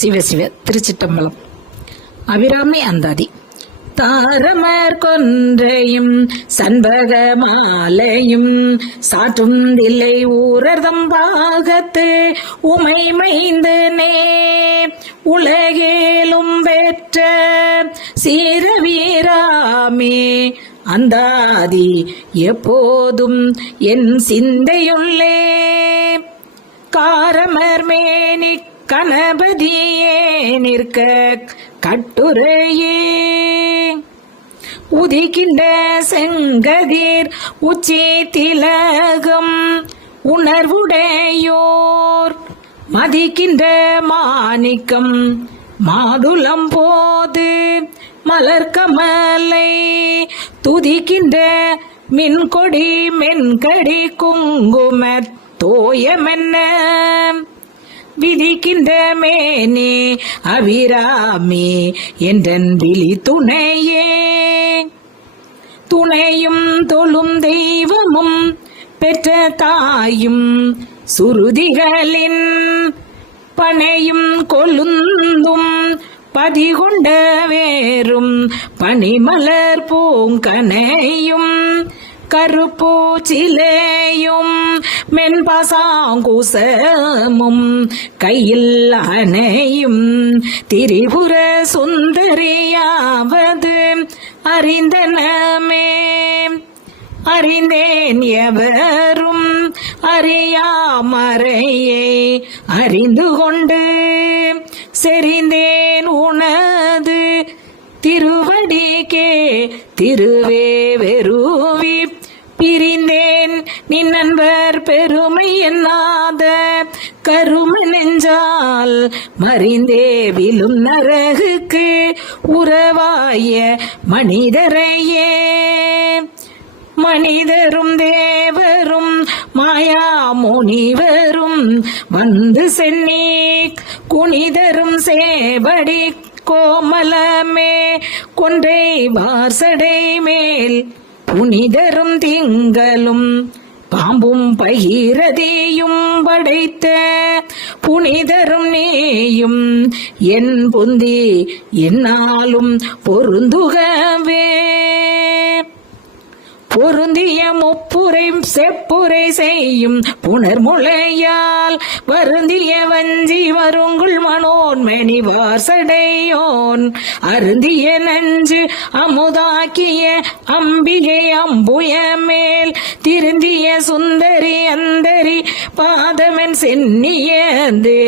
சிவசிவ திருச்சிட்டம்பலம். அபிராமி அந்தாதி. தாரமர் கொன்றையும் சண்பக மாலையும் சாற்றும் தில்லை ஊரர்தம் பாகத்து உமை மைந்தனே உலகேலும் பெற்ற சீரவீராமே அந்தாதி எப்போதும் என் சிந்தையுள்ளே. காரமர் மேனிக்கு கணபதியே நிற்க கட்டுரையே. உதிக்கின்ற செங்கதிர் உச்சி திலகம் உணர்வுடையோர். மதிக்கின்ற மாணிக்கம் மாதுளம் போது மலர்கமலை. துதிக்கின்ற மின்கொடி மென்கடி குங்கும தோயமென்ன. விதிக்கின்ற மேனே அவிராமே என்றன் விழி துணையே. துணையும் தொழும் தெய்வமும் பெற்ற தாயும் சுருதிகளின் பனையும் கொழுந்தும் பதிகொண்ட வேறும் பனிமலர் பூங்கனையும் கருப்பூச்சிலேயும் மென்பசாங்குசமும் கையில் அணையும் திரிபுர சுந்தரியாவது அறிந்தனமே. அறிந்தேன் எவரும் அறியாமறையை அறிந்து கொண்டு செறிந்தேன் உணர் திருவடிக்கே திருவே வெறுவி பிரிந்தேன். நின் நண்பர் பெருமை என்னாத கரும நெஞ்சால் மறிந்தே விழும் நரகுக்கு உறவாய மனிதரையே. மனிதரும் தேவரும் மாயா முனிவரும் வந்து சென்னி குனிதரும் சேவடி கோமலமே கொன்றை வாசடை மேல் புனிதரும் திங்களும் பாம்பும் பகிரதியும் படைத்த புனிதரும் நீயும். என் பொந்தி என்னாலும் பொருந்துகவே. பொருந்திய முப்புரை செப்புரை செய்யும் புனர் முளையால் வருந்திய வஞ்சி வருங்குள் மனோன்மணி வாசடையோன் அருந்திய நஞ்சு அமுதாக்கிய அம்பிகை அம்புய மேல் திருந்திய சுந்தரி அந்தரி பாதமன் சென்னியந்தே.